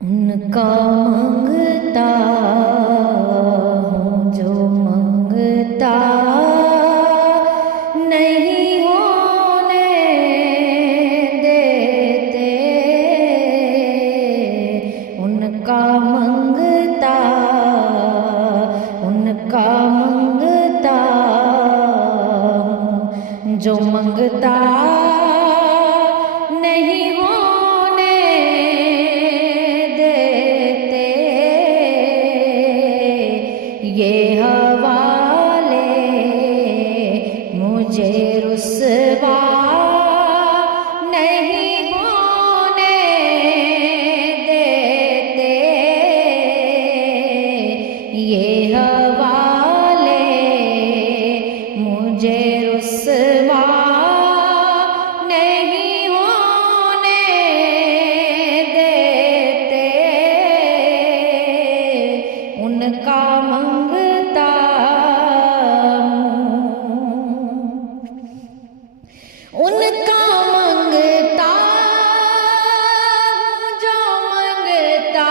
ان کا منگتا ہوں جو منگتا نہیں ہونے دیتے، ان کا منگتا ہوں جو منگتا نہیں ہونے دیتے، یہ حوالے مجھے رسوا نہیں ہونے دیتے، یہ حوالے مجھے رسوا نہیں ہونے دیتے، ان کا منگتا ہوں، ان کا منگتا ہوں جو منگتا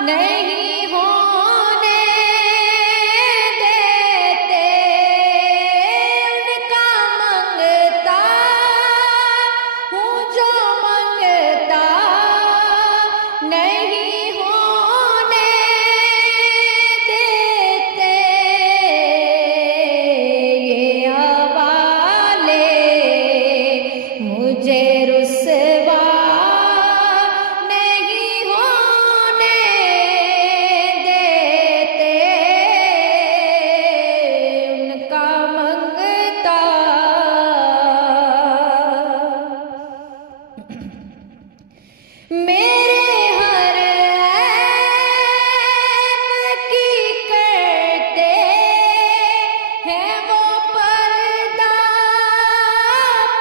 نہیں ہونے دیتے، ان کا منگتا ہوں جو منگتا نہیں ہونے دیتے، یہ حوالے مجھے رسوا نہیں ہونے دیتے، ان کا منگتا میرے ہر عیب کی کرتے ہیں وہ پردہ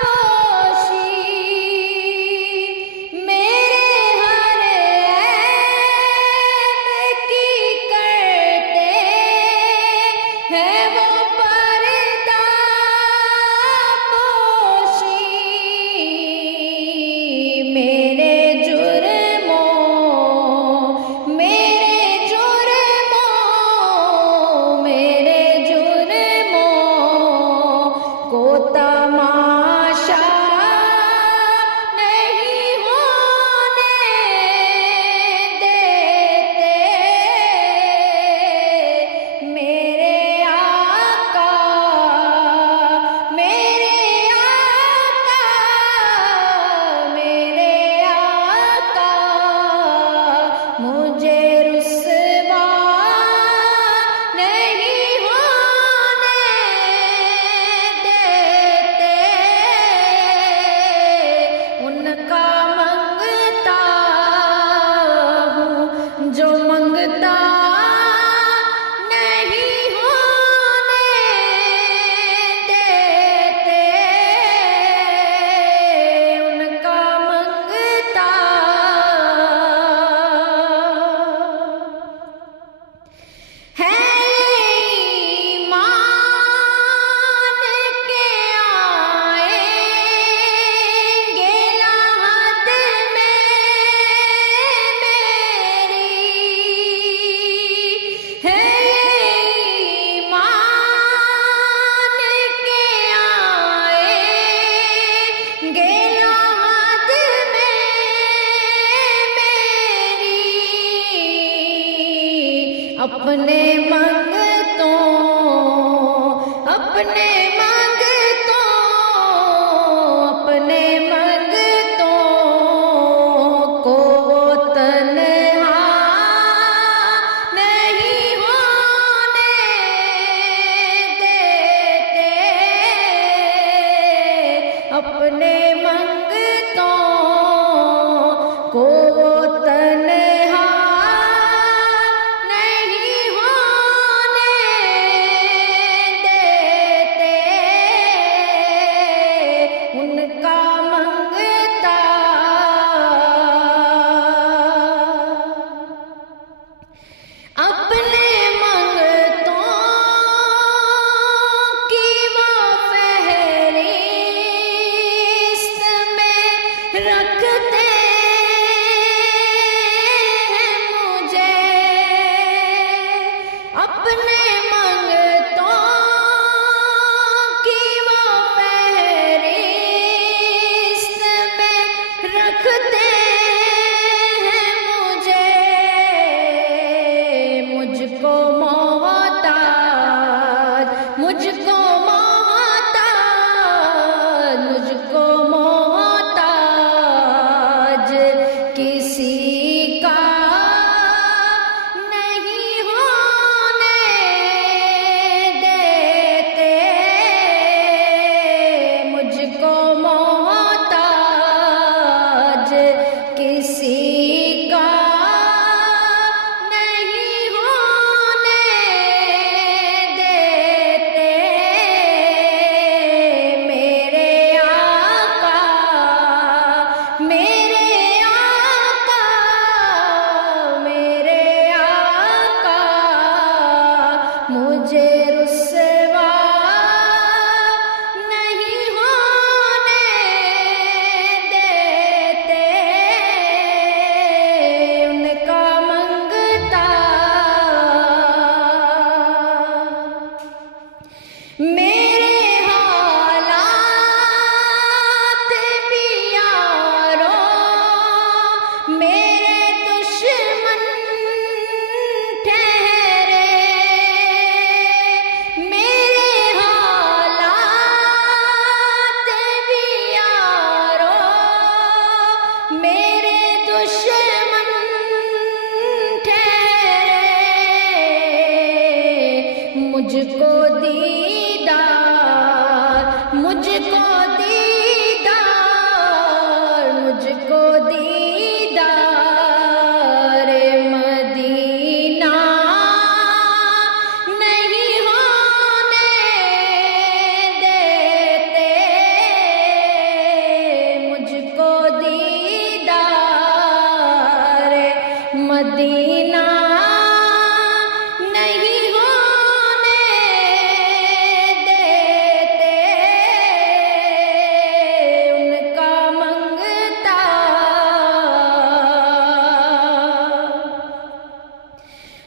پوشی، میرے ہر عیب کی کرتے ہیں وہ پردہ پوشی، میرے کو تماشا نہیں ہونے دیتے، میرے آقا مجھے رسوا نہیں ہونے دیتے، ان کا منگتا ہوں جو منگتا نہیں ہونے دیتے، ان کا منگتا ہے ایمان کے آئیں گے لحد میں میری، ہے ایمان کے آئیں گے لحد میں میری، اپنے منگتوں کو وہ تنہا نہیں ہونے دیتے، اپنے منگتوں کو وہ تنہا نہیں ہونے دیتے، رکھتے ہیں مجھ کو محتاج، مجھ کو محتاج، مجھ کو محتاج کسی کا نہیں ہونے دیتے، مجھ کو محتاج کسی کا نہیں ہونے دیتے، میرے آقا، میرے آقا، میرے آقا مجھے رسوا نہیں ہونے دیتے، ان کا منگتا میرے حالات بھی یارو میرے دشمن ٹھہرے، میرے حالات بھی یارو میرے دشمن ٹھہرے، مجھ کو دیدار، مجھ کو دیدار، مجھ کو دیدار مدینہ نہیں ہونے دیتے، مجھ کو دیدار مدینہ نہیں ہونے دیتے، ان کا منگتا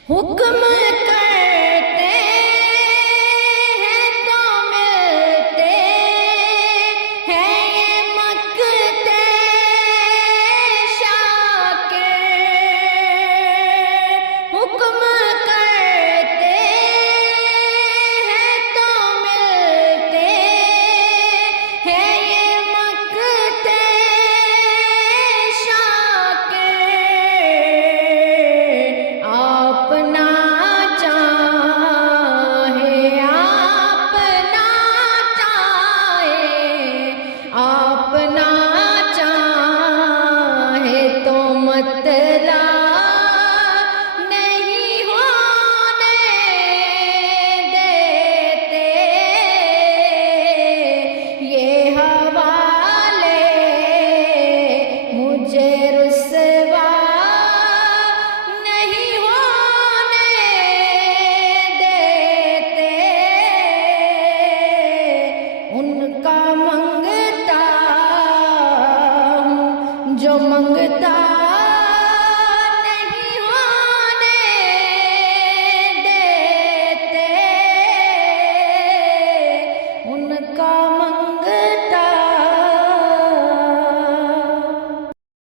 حکم کرتے ہیں تو ملتے ہیں یہ مکتے شاکر، حکم کرتے ہیں تو ملتے ہیں یہ مکتے شاکر، آپ نہ چاہے، آپ نہ چاہے، آپ نہ چاہے تو مطلع نہیں ہونے دیتے، یہ حوالے مجھے رسوا نہیں ہونے دیتے، ان کا منگتا ہوں جو منگتا